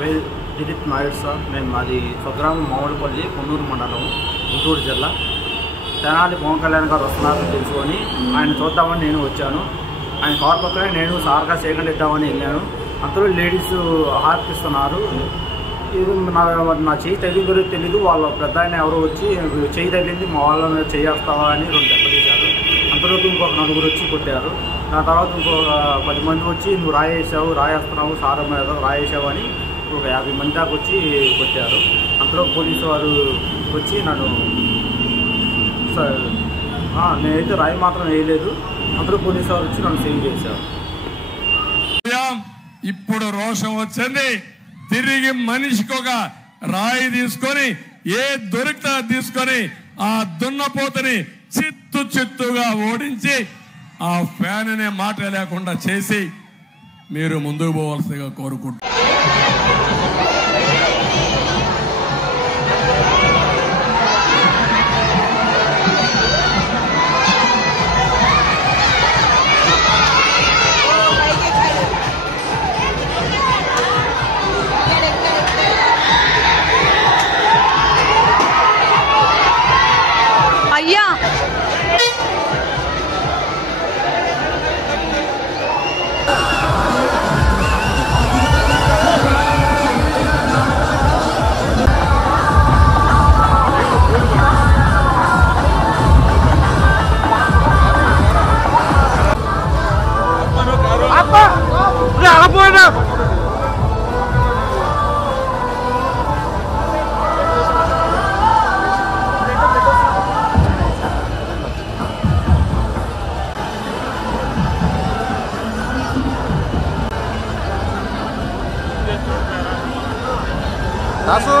పేరు దిలీప్ నాయుడు సార్. మేము మాది స్వగ్రామం మామిడిపల్లి, కొన్నూరు మండలం, గుంటూరు జిల్లా. తెనాలి పవన్ కళ్యాణ్ గారు వస్తున్నారని తెలుసుకొని ఆయన చూద్దామని నేను వచ్చాను. ఆయన కారు పక్కనే నేను సార్గా సేకరణ ఇద్దామని వెళ్ళాను. అంతలో లేడీస్ హార్పిస్తున్నారు. ఇది నా చేయి తగిలిందో తెలీదు. వాళ్ళ పెద్ద ఆయన ఎవరో వచ్చి చేయి తగిలింది, మా వాళ్ళ మీద చేయేస్తావా అని 2 దెబ్బతీశారు. అంతలోకి ఇంకొక 4 వచ్చి కొట్టారు. దాని తర్వాత ఇంకొక 10 మంది వచ్చి నువ్వు రాయేస్తున్నావు సార్ మీద రాయేసావు అని ఒక 50 మంది దాకా వచ్చి కొట్టారు. అంతలో పోలీసు వారు వచ్చి నన్ను నేనైతే రాయి మాత్రం వేయలేదు. అంతలో పోలీసు వారు వచ్చి నన్ను సేవ్ చేశారు. ఇప్పుడు రోషం వచ్చింది. తిరిగి మనిషికి ఒక రాయి తీసుకొని ఏ దొరికితే తీసుకొని ఆ దున్నపోతని చిత్తుగా ఓడించి ఆ ఫ్యాన్ అనే మాట లేకుండా చేసి మీరు ముందుకు పోవాల్సిందిగా కోరుకుంటున్నారు. అయ్యా Dasu?